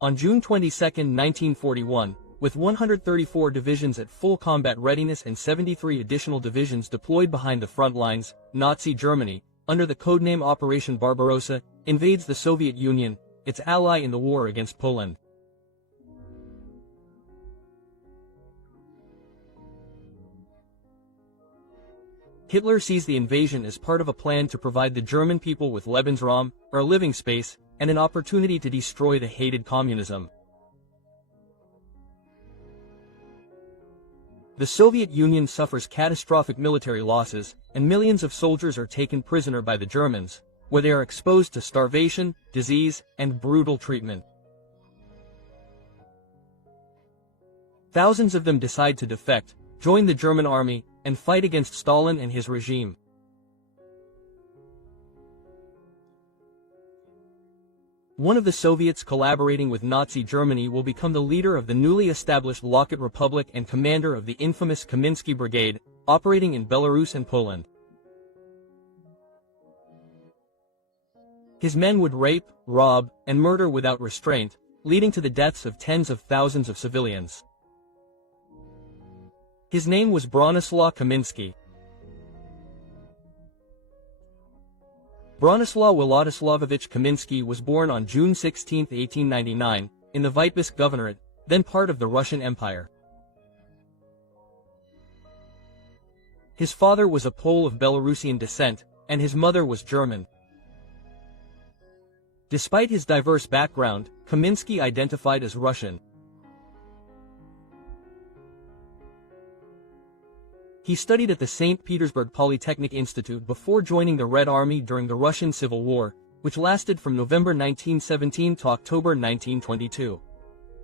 On June 22, 1941, with 134 divisions at full combat readiness and 73 additional divisions deployed behind the front lines, Nazi Germany, under the codename Operation Barbarossa, invades the Soviet Union, its ally in the war against Poland. Hitler sees the invasion as part of a plan to provide the German people with Lebensraum, or living space, and an opportunity to destroy the hated communism. The Soviet Union suffers catastrophic military losses, and millions of soldiers are taken prisoner by the Germans, where they are exposed to starvation, disease, and brutal treatment. Thousands of them decide to defect, join the German army, and fight against Stalin and his regime. One of the Soviets collaborating with Nazi Germany will become the leader of the newly established Lockett Republic and commander of the infamous Kaminsky Brigade, operating in Belarus and Poland. His men would rape, rob, and murder without restraint, leading to the deaths of tens of thousands of civilians. His name was Bronislaw Kaminsky. Bronislaw Władysławowicz Kaminsky was born on June 16, 1899, in the Vitebsk Governorate, then part of the Russian Empire. His father was a Pole of Belarusian descent, and his mother was German. Despite his diverse background, Kaminsky identified as Russian. He studied at the St. Petersburg Polytechnic Institute before joining the Red Army during the Russian Civil War, which lasted from November 1917 to October 1922.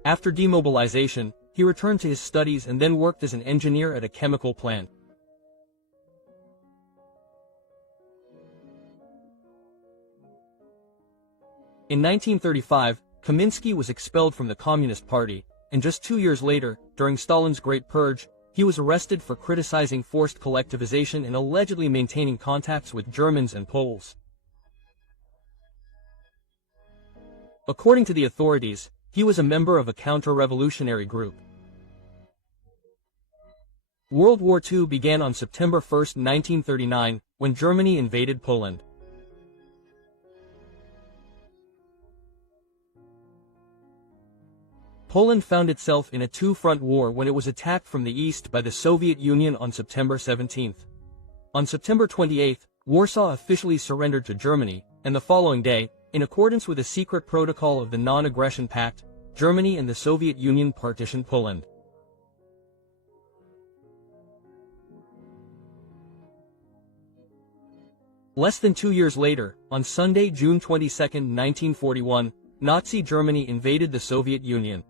After demobilization, he returned to his studies and then worked as an engineer at a chemical plant. In 1935, Kaminsky was expelled from the Communist Party, and just 2 years later, during Stalin's Great Purge, he was arrested for criticizing forced collectivization and allegedly maintaining contacts with Germans and Poles. According to the authorities, he was a member of a counter-revolutionary group. World War II began on September 1, 1939, when Germany invaded Poland. Poland found itself in a two-front war when it was attacked from the east by the Soviet Union on September 17. On September 28, Warsaw officially surrendered to Germany, and the following day, in accordance with a secret protocol of the Non-Aggression Pact, Germany and the Soviet Union partitioned Poland. Less than 2 years later, on Sunday, June 22, 1941, Nazi Germany invaded the Soviet Union.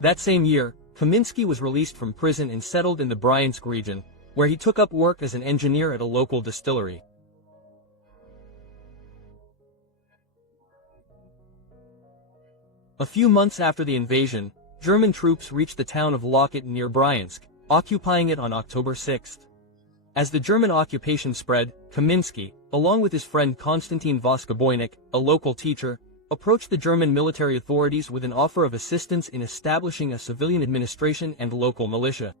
That same year, Kaminsky was released from prison and settled in the Bryansk region, where he took up work as an engineer at a local distillery. A few months after the invasion, German troops reached the town of Lockett near Bryansk, occupying it on October 6. As the German occupation spread, Kaminsky, along with his friend Konstantin Voskoboynik, a local teacher, approached the German military authorities with an offer of assistance in establishing a civilian administration and local militia.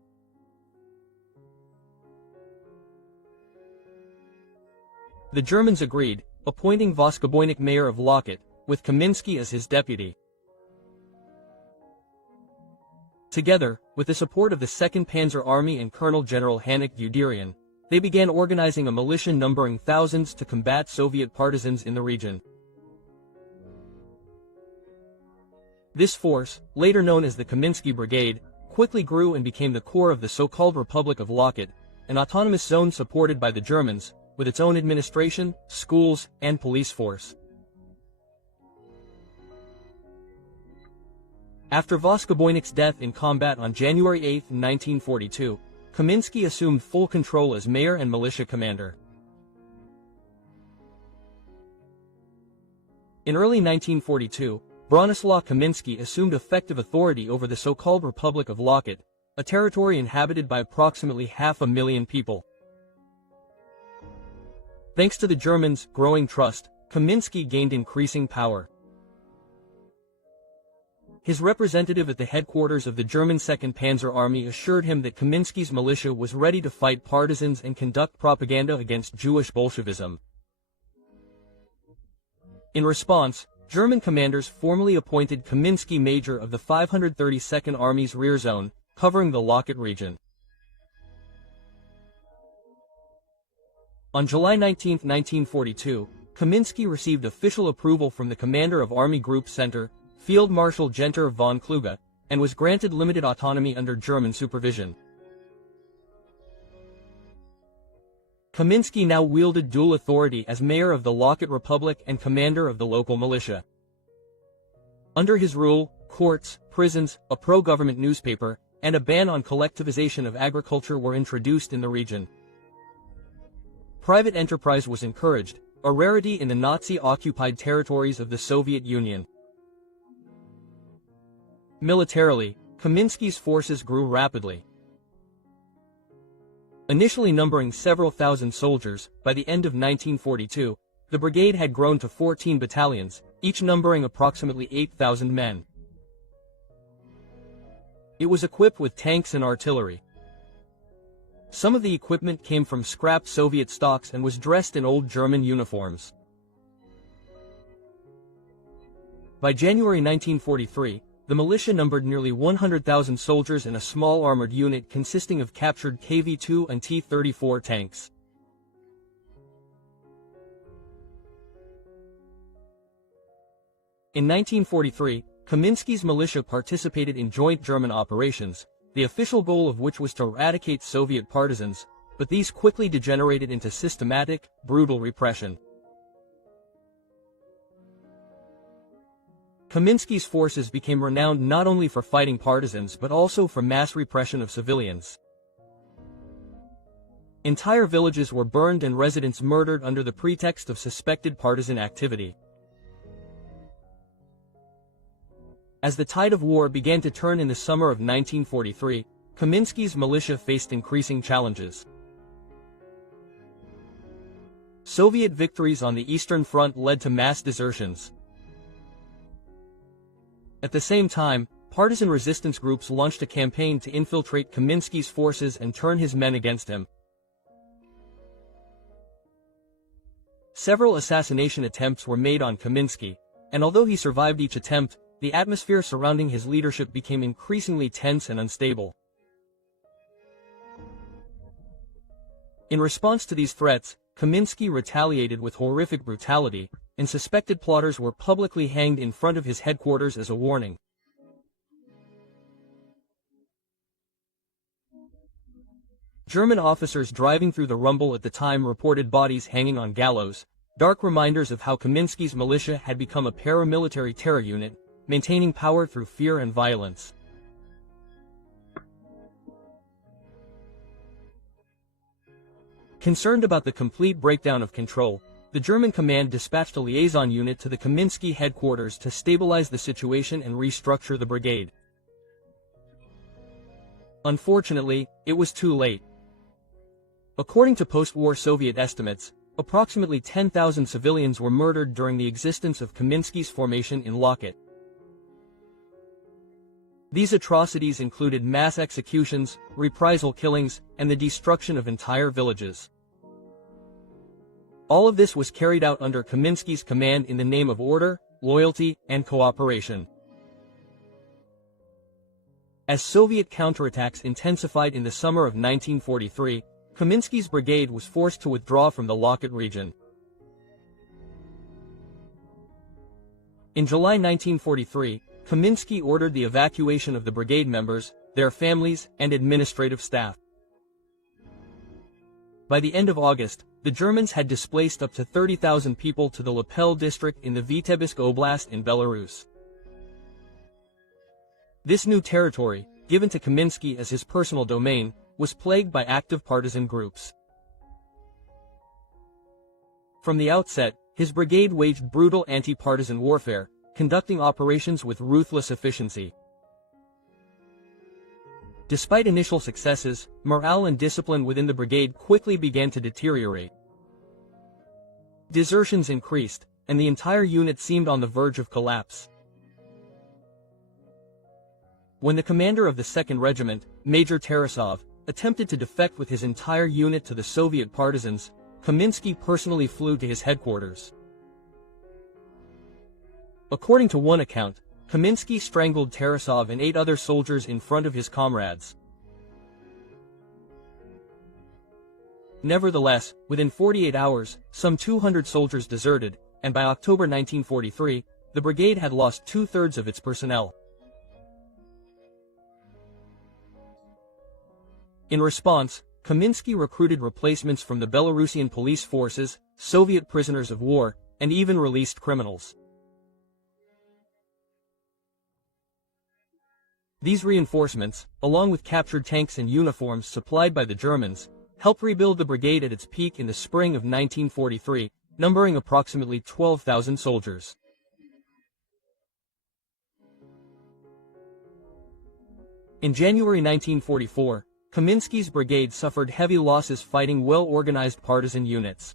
The Germans agreed, appointing Voskoboynik mayor of Lockett, with Kaminsky as his deputy. Together, with the support of the 2nd Panzer Army and Colonel General Hanik Guderian, they began organizing a militia numbering thousands to combat Soviet partisans in the region. This force, later known as the Kaminsky Brigade, quickly grew and became the core of the so-called Republic of Lockett, an autonomous zone supported by the Germans, with its own administration, schools, and police force. After Voskoboynik's death in combat on January 8, 1942, Kaminsky assumed full control as mayor and militia commander. In early 1942, Bronislaw Kaminsky assumed effective authority over the so-called Republic of Lockett, a territory inhabited by approximately 500,000 people. Thanks to the Germans' growing trust, Kamiński gained increasing power. His representative at the headquarters of the German 2nd Panzer Army assured him that Kamiński's militia was ready to fight partisans and conduct propaganda against Jewish Bolshevism. In response, German commanders formally appointed Kamiński major of the 532nd Army's rear zone, covering the Lockett region. On July 19, 1942, Kamiński received official approval from the commander of Army Group Center, Field Marshal Genter von Kluge, and was granted limited autonomy under German supervision. Kamiński now wielded dual authority as mayor of the Lockett Republic and commander of the local militia. Under his rule, courts, prisons, a pro-government newspaper, and a ban on collectivization of agriculture were introduced in the region. Private enterprise was encouraged, a rarity in the Nazi-occupied territories of the Soviet Union. Militarily, Kamiński's forces grew rapidly. Initially numbering several thousand soldiers, by the end of 1942, the brigade had grown to 14 battalions, each numbering approximately 8,000 men. It was equipped with tanks and artillery. Some of the equipment came from scrapped Soviet stocks and was dressed in old German uniforms. By January 1943, the militia numbered nearly 100,000 soldiers and a small armored unit consisting of captured KV-2 and T-34 tanks. In 1943, Kamiński's militia participated in joint German operations, the official goal of which was to eradicate Soviet partisans, but these quickly degenerated into systematic, brutal repression. Kamiński's forces became renowned not only for fighting partisans but also for mass repression of civilians. Entire villages were burned and residents murdered under the pretext of suspected partisan activity. As the tide of war began to turn in the summer of 1943, Kamiński's militia faced increasing challenges. Soviet victories on the Eastern Front led to mass desertions. At the same time, partisan resistance groups launched a campaign to infiltrate Kamiński's forces and turn his men against him. Several assassination attempts were made on Kamiński, and although he survived each attempt, the atmosphere surrounding his leadership became increasingly tense and unstable. In response to these threats, Kamiński retaliated with horrific brutality, and suspected plotters were publicly hanged in front of his headquarters as a warning. German officers driving through the rumble at the time reported bodies hanging on gallows, dark reminders of how Kamiński's militia had become a paramilitary terror unit, maintaining power through fear and violence. Concerned about the complete breakdown of control, the German command dispatched a liaison unit to the Kamiński headquarters to stabilize the situation and restructure the brigade. Unfortunately, it was too late. According to post-war Soviet estimates, approximately 10,000 civilians were murdered during the existence of Kamiński's formation in Lockett. These atrocities included mass executions, reprisal killings, and the destruction of entire villages. All of this was carried out under Kamiński's command in the name of order, loyalty, and cooperation. As Soviet counterattacks intensified in the summer of 1943, Kamiński's brigade was forced to withdraw from the Lockett region. In July 1943, Kamiński ordered the evacuation of the brigade members, their families, and administrative staff. By the end of August, the Germans had displaced up to 30,000 people to the Lapel district in the Vitebsk Oblast in Belarus. This new territory, given to Kamiński as his personal domain, was plagued by active partisan groups. From the outset, his brigade waged brutal anti-partisan warfare, conducting operations with ruthless efficiency. Despite initial successes, morale and discipline within the brigade quickly began to deteriorate. Desertions increased, and the entire unit seemed on the verge of collapse. When the commander of the 2nd Regiment, Major Tarasov, attempted to defect with his entire unit to the Soviet partisans, Kaminsky personally flew to his headquarters. According to one account, Kaminsky strangled Tarasov and 8 other soldiers in front of his comrades. Nevertheless, within 48 hours, some 200 soldiers deserted, and by October 1943, the brigade had lost 2/3 of its personnel. In response, Kaminsky recruited replacements from the Belarusian police forces, Soviet prisoners of war, and even released criminals. These reinforcements, along with captured tanks and uniforms supplied by the Germans, helped rebuild the brigade at its peak in the spring of 1943, numbering approximately 12,000 soldiers. In January 1944, Kaminsky's brigade suffered heavy losses fighting well-organized partisan units.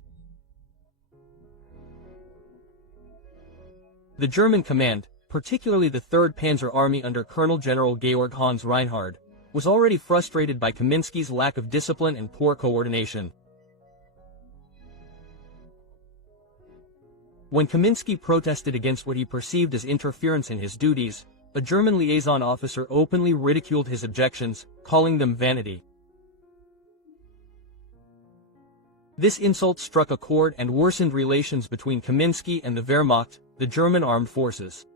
The German command, particularly the 3rd Panzer Army under Colonel General Georg Hans Reinhard, was already frustrated by Kaminsky's lack of discipline and poor coordination. When Kaminsky protested against what he perceived as interference in his duties, a German liaison officer openly ridiculed his objections, calling them vanity. This insult struck a chord and worsened relations between Kaminsky and the Wehrmacht, the German armed forces.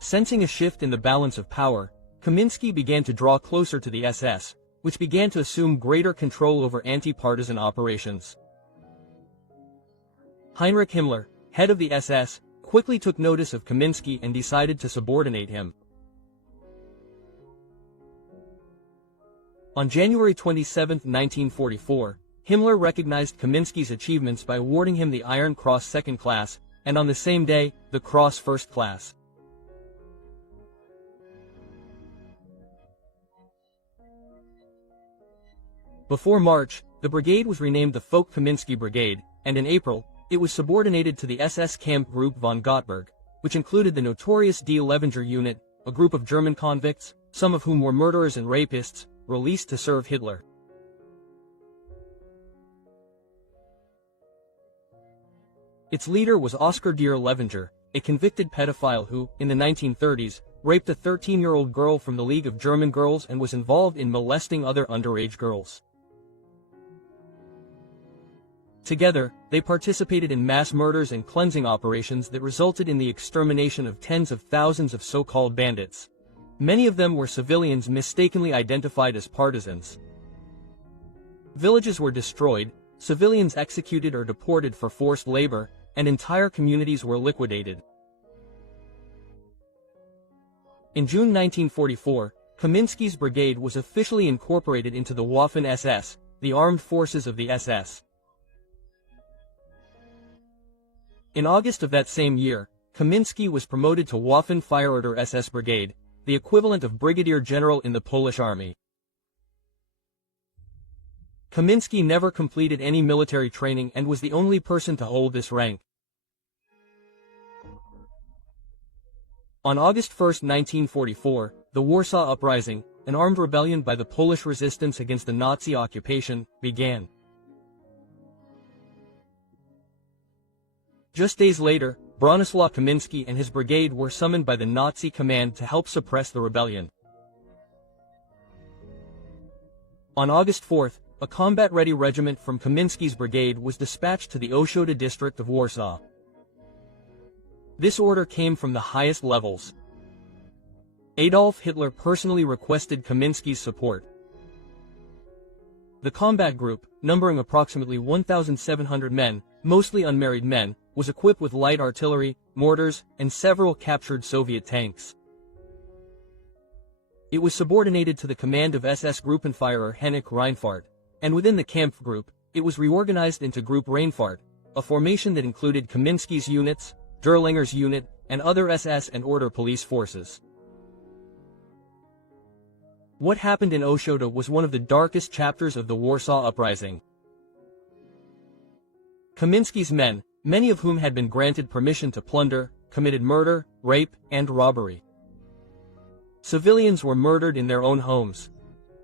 Sensing a shift in the balance of power, Kaminsky began to draw closer to the SS, which began to assume greater control over anti-partisan operations. Heinrich Himmler, head of the SS, quickly took notice of Kaminsky and decided to subordinate him. On January 27, 1944, Himmler recognized Kaminsky's achievements by awarding him the Iron Cross 2nd Class, and on the same day, the Cross 1st Class. Before March, the brigade was renamed the Foch-Kaminsky Brigade, and in April, it was subordinated to the SS Camp Group von Gottberg, which included the notorious D. Levenger unit, a group of German convicts, some of whom were murderers and rapists, released to serve Hitler. Its leader was Oskar Deer Levenger, a convicted pedophile who, in the 1930s, raped a 13-year-old girl from the League of German Girls and was involved in molesting other underage girls. Together, they participated in mass murders and cleansing operations that resulted in the extermination of tens of thousands of so-called bandits. Many of them were civilians mistakenly identified as partisans. Villages were destroyed, civilians executed or deported for forced labor, and entire communities were liquidated. In June 1944, Kaminsky's brigade was officially incorporated into the Waffen-SS, the armed forces of the SS. In August of that same year, Kaminsky was promoted to Waffen-Freiorder SS Brigade, the equivalent of brigadier general in the Polish army. Kaminsky never completed any military training and was the only person to hold this rank. On August 1, 1944, the Warsaw Uprising, an armed rebellion by the Polish resistance against the Nazi occupation, began. Just days later, Bronislaw Kaminsky and his brigade were summoned by the Nazi command to help suppress the rebellion. On August 4, a combat-ready regiment from Kaminsky's brigade was dispatched to the Ochota district of Warsaw. This order came from the highest levels. Adolf Hitler personally requested Kaminsky's support. The combat group, numbering approximately 1,700 men, mostly unmarried men, was equipped with light artillery, mortars, and several captured Soviet tanks. It was subordinated to the command of SS Gruppenführer Henrik Reinfeldt, and within the Kampf group, it was reorganized into Group Reinfeldt, a formation that included Kaminsky's units, Derlinger's unit, and other SS and Order police forces. What happened in Ochota was one of the darkest chapters of the Warsaw Uprising. Kaminsky's men, many of whom had been granted permission to plunder, committed murder, rape, and robbery. Civilians were murdered in their own homes.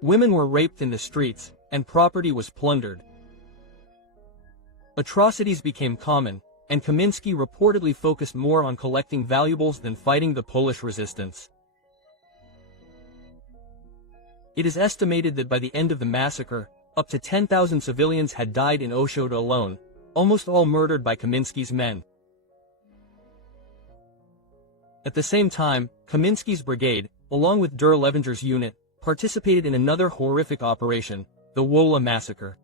Women were raped in the streets, and property was plundered. Atrocities became common, and Kaminsky reportedly focused more on collecting valuables than fighting the Polish resistance. It is estimated that by the end of the massacre, up to 10,000 civilians had died in Ochota alone, almost all murdered by Kaminsky's men. At the same time, Kaminsky's brigade, along with Levenger's unit, participated in another horrific operation, the Wola massacre.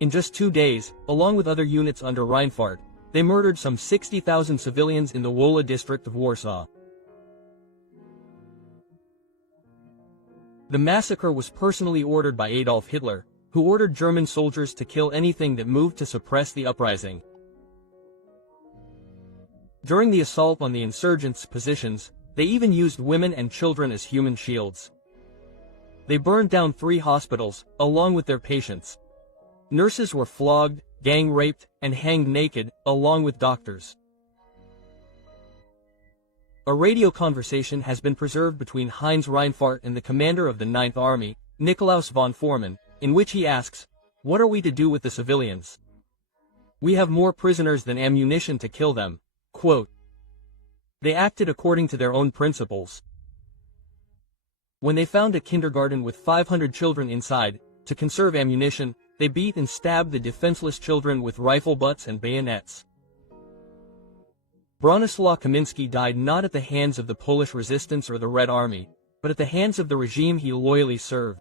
In just 2 days, along with other units under Reinfeldt, they murdered some 60,000 civilians in the Wola district of Warsaw. The massacre was personally ordered by Adolf Hitler, who ordered German soldiers to kill anything that moved to suppress the uprising. During the assault on the insurgents' positions, they even used women and children as human shields. They burned down 3 hospitals, along with their patients. Nurses were flogged, gang-raped, and hanged naked, along with doctors. A radio conversation has been preserved between Heinz Reinfeldt and the commander of the 9th Army, Nikolaus von Foreman, in which he asks, "What are we to do with the civilians? We have more prisoners than ammunition to kill them." Quote, "They acted according to their own principles. When they found a kindergarten with 500 children inside, to conserve ammunition, they beat and stabbed the defenseless children with rifle butts and bayonets." Bronislaw Kaminsky died not at the hands of the Polish resistance or the Red Army, but at the hands of the regime he loyally served.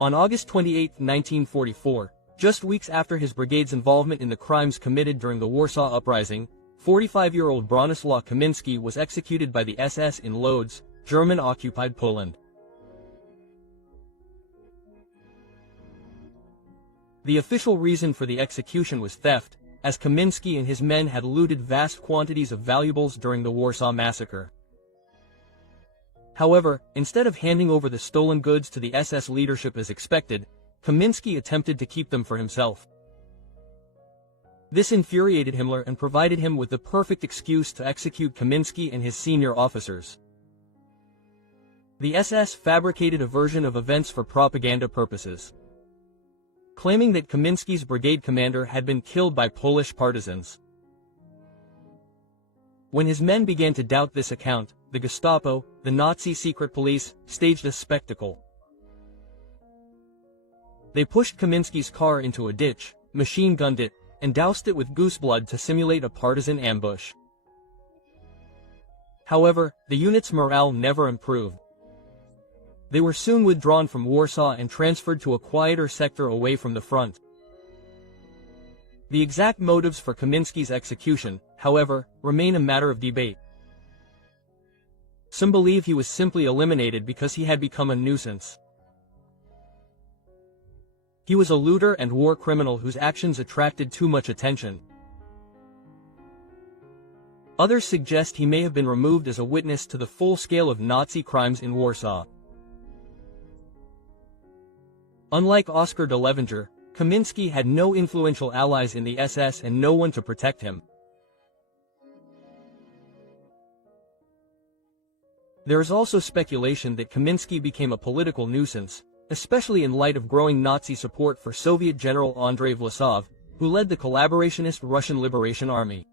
On August 28, 1944, just weeks after his brigade's involvement in the crimes committed during the Warsaw Uprising, 45-year-old Bronislaw Kaminsky was executed by the SS in Lodz, German-occupied Poland. The official reason for the execution was theft, as Kaminsky and his men had looted vast quantities of valuables during the Warsaw Massacre. However, instead of handing over the stolen goods to the SS leadership as expected, Kaminsky attempted to keep them for himself. This infuriated Himmler and provided him with the perfect excuse to execute Kaminsky and his senior officers. The SS fabricated a version of events for propaganda purposes, claiming that Kaminsky's brigade commander had been killed by Polish partisans. When his men began to doubt this account, the Gestapo, the Nazi secret police, staged a spectacle. They pushed Kaminsky's car into a ditch, machine-gunned it, and doused it with gooseblood to simulate a partisan ambush. However, the unit's morale never improved. They were soon withdrawn from Warsaw and transferred to a quieter sector away from the front. The exact motives for Kaminsky's execution, however, remain a matter of debate. Some believe he was simply eliminated because he had become a nuisance. He was a looter and war criminal whose actions attracted too much attention. Others suggest he may have been removed as a witness to the full scale of Nazi crimes in Warsaw. Unlike Oskar de Levenger, Kaminsky had no influential allies in the SS and no one to protect him. There is also speculation that Kaminsky became a political nuisance, especially in light of growing Nazi support for Soviet General Andrei Vlasov, who led the collaborationist Russian Liberation Army.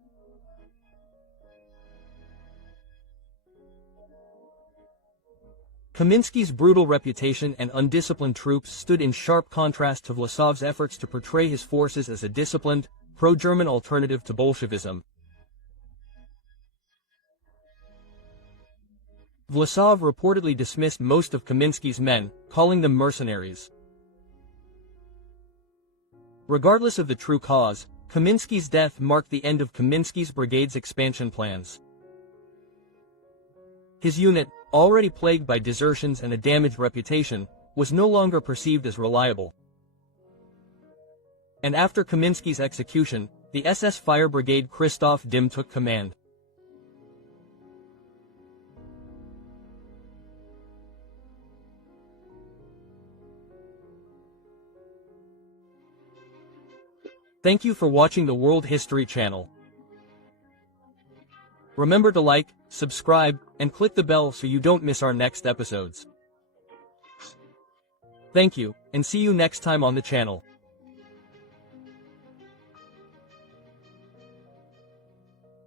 Kaminsky's brutal reputation and undisciplined troops stood in sharp contrast to Vlasov's efforts to portray his forces as a disciplined, pro-German alternative to Bolshevism. Vlasov reportedly dismissed most of Kaminsky's men, calling them mercenaries. Regardless of the true cause, Kaminsky's death marked the end of Kaminsky's brigade's expansion plans. His unit, already plagued by desertions and a damaged reputation, was no longer perceived as reliable. And after Kaminsky's execution, the SS Fire Brigade Christoph Dim took command. Thank you for watching the World History channel. Remember to like, subscribe, and click the bell so you don't miss our next episodes. Thank you, and see you next time on the channel.